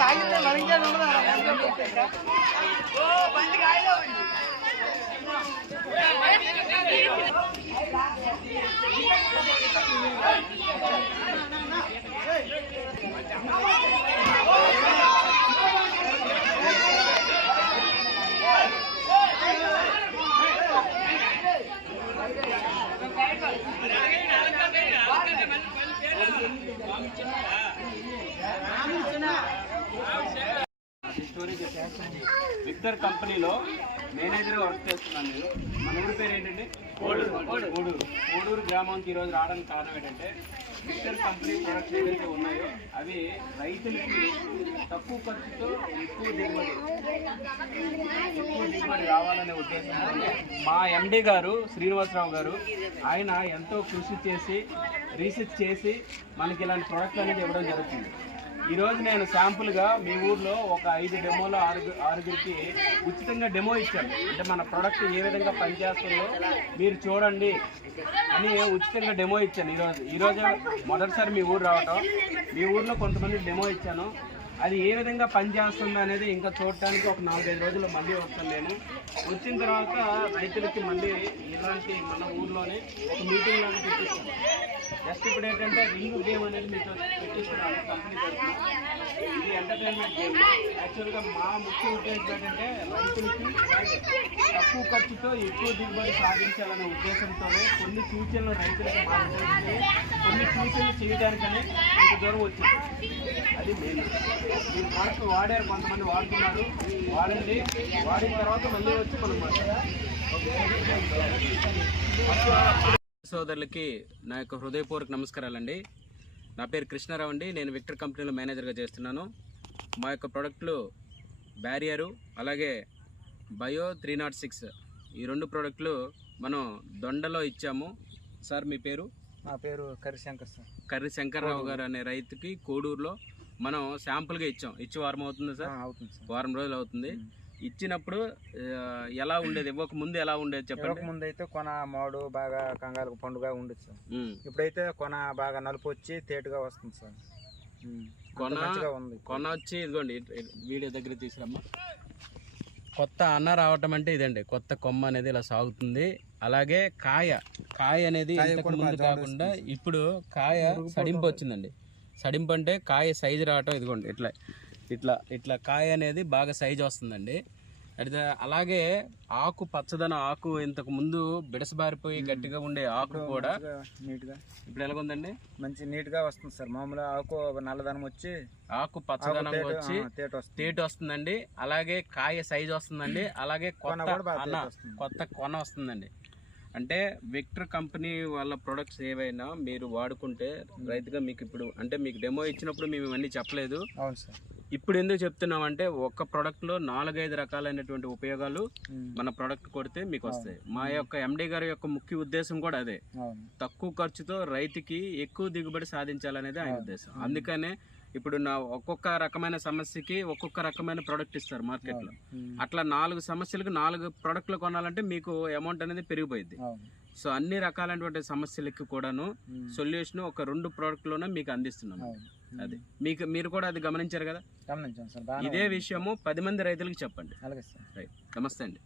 తాగితే మరింకే విక్టర్ కంపెనీలో మేనేజర్గా వర్క్ చేస్తున్నాను నేను. మన ఊరి పేరు ఏంటంటే కోడూరు గ్రామానికి ఈరోజు రావడానికి కారణం ఏంటంటే విక్టర్ కంపెనీ ప్రొడక్ట్స్ ఏదైతే ఉన్నాయో అవి రైతులకి తక్కువ ఖర్చుతో ఎక్కువ దిగుబడి రావాలనే ఉద్దేశంతో మా ఎండి గారు శ్రీనివాసరావు గారు ఆయన ఎంతో కృషి చేసి రీసెర్చ్ చేసి మనకి ఇలాంటి ప్రోడక్ట్ అనేది ఇవ్వడం జరుగుతుంది. ఈరోజు నేను శాంపుల్గా మీ ఊర్లో ఒక 5 డెమోలో ఆరుగురికి ఉచితంగా డెమో ఇచ్చాను. అంటే మన ప్రోడక్ట్ ఏ విధంగా పనిచేస్తుందో మీరు చూడండి అని ఉచితంగా డెమో ఇచ్చాను. ఈరోజు మొదటిసారి మీ ఊరు రావటం, మీ ఊర్లో కొంతమంది డెమో ఇచ్చాను. అది ఏ విధంగా పనిచేస్తుందో అనేది ఇంకా చూడటానికి ఒక 4-5 రోజులు మళ్ళీ వస్తాను నేను. వచ్చిన తర్వాత రైతులకి మళ్ళీ ఇలాంటి మన ఊర్లోనే ఒక మీటింగ్ లాగా పెట్టిస్తాను. జస్ట్ ఇప్పుడు ఏంటంటే రింగ్ గేమ్ అనేది మీతో పెట్టిస్తున్నాను కంపెనీ తరఫున. ఇది ఎంటర్టైన్మెంట్ గేమ్. యాక్చువల్గా మా ముఖ్య ఉద్దేశం ఏంటంటే రైతులకి తక్కువ ఖర్చుతో ఎక్కువ దిగుబడి సాధించాలనే ఉద్దేశంతోనే కొన్ని సూచనలు రైతులకు మార్గదర్శించి కొన్ని సూచనలు చేయడానికనే ఇంత దూరం వచ్చింది. అది మెయిన్. ఈ ప్రోడక్ట్ వాడారు, కొంతమంది వాడుతున్నారు. వాడండి, వాడిన తర్వాత మళ్ళీ వచ్చి మనం సోదరులకి నా యొక్క హృదయపూర్వక నమస్కారాలండి. నా పేరు కృష్ణారావు అండి. నేను విక్టర్ కంపెనీలో మేనేజర్గా చేస్తున్నాను. మా యొక్క ప్రోడక్ట్లు బ్యారియరు అలాగే బయో 306 ఈ 2 ప్రోడక్ట్లు మనం దొండలో ఇచ్చాము. సార్ మీ పేరు? నా పేరు కర్రిశంకర్ సార్. కర్రి శంకర్రావు గారు అనే రైతుకి కోడూరులో మనం శాంపుల్గా ఇచ్చి వారం అవుతుంది సార్? అవుతుంది సార్, వారం రోజులు అవుతుంది. ఇచ్చినప్పుడు ఎలా ఉండేది, ఇవ్వక ముందు ఎలా ఉండేది చెప్పండి. ముందు అయితే కొన మోడు బాగా కంగారు పండుగ ఉండేది సార్. ఇప్పుడైతే కొన బాగా నలుపు వచ్చి తేటుగా వస్తుంది సార్. కొన వచ్చి ఇదిగోండి వీడియో దగ్గర తీసుకురమ్మా. కొత్త అన్న రావటం అంటే ఇదండి, కొత్త కొమ్మ అనేది ఇలా సాగుతుంది. అలాగే కాయ అనేది ఇంతకు ముందు కాకుండా ఇప్పుడు కాయ సడింపు వచ్చిందండి. సడింపు అంటే కాయ సైజు రావటం ఇదిగోండి ఇట్లా ఇట్లా ఇట్లా కాయ అనేది బాగా సైజు వస్తుందండి. అయితే అలాగే ఆకు పచ్చదనం, ఆకు ఇంతకు ముందు బిడసబారిపోయి గట్టిగా ఉండే ఆకు కూడా నీట్గా ఇప్పుడు ఎలాగుందండి, మంచి నీట్గా వస్తుంది సార్. మామూలుగా ఆకు నల్లదనం వచ్చి ఆకు పచ్చదనం వచ్చి తేటు వస్తుందండి. అలాగే కాయ సైజు వస్తుందండి. అలాగే కొత్త కొన వస్తుందండి. అంటే విక్టర్ కంపెనీ వాళ్ళ ప్రొడక్ట్స్ ఏవైనా మీరు వాడుకుంటే రైతుగా మీకు ఇప్పుడు అంటే మీకు డెమో ఇచ్చినప్పుడు మేము ఇవన్నీ చెప్పలేదు. అవును సార్. ఇప్పుడు ఎందుకు చెప్తున్నామంటే ఒక్క ప్రోడక్ట్లో 4-5 రకాలైనటువంటి ఉపయోగాలు మన ప్రోడక్ట్ కొడితే మీకు వస్తాయి. మా యొక్క ఎండి గారి యొక్క ముఖ్య ఉద్దేశం కూడా అదే, తక్కువ ఖర్చుతో రైతుకి ఎక్కువ దిగుబడి సాధించాలనేది ఆయన ఉద్దేశం. అందుకనే ఇప్పుడు నా ఒక్కొక్క రకమైన సమస్యకి ఒక్కొక్క రకమైన ప్రోడక్ట్ ఇస్తారు మార్కెట్లో. అట్లా 4 సమస్యలకు 4 ప్రోడక్ట్లు కొనాలంటే మీకు అమౌంట్ అనేది పెరిగిపోయింది. సో అన్ని రకాలైనటువంటి సమస్యలకి కూడాను సొల్యూషన్ ఒక 2 ప్రోడక్ట్లోనే మీకు అందిస్తున్నాము. అది మీరు కూడా అది గమనించారు కదా. గమనించాం సార్. ఇదే విషయము 10 మంది రైతులకు చెప్పండి. అలాగే సార్. రైట్, నమస్తే అండి.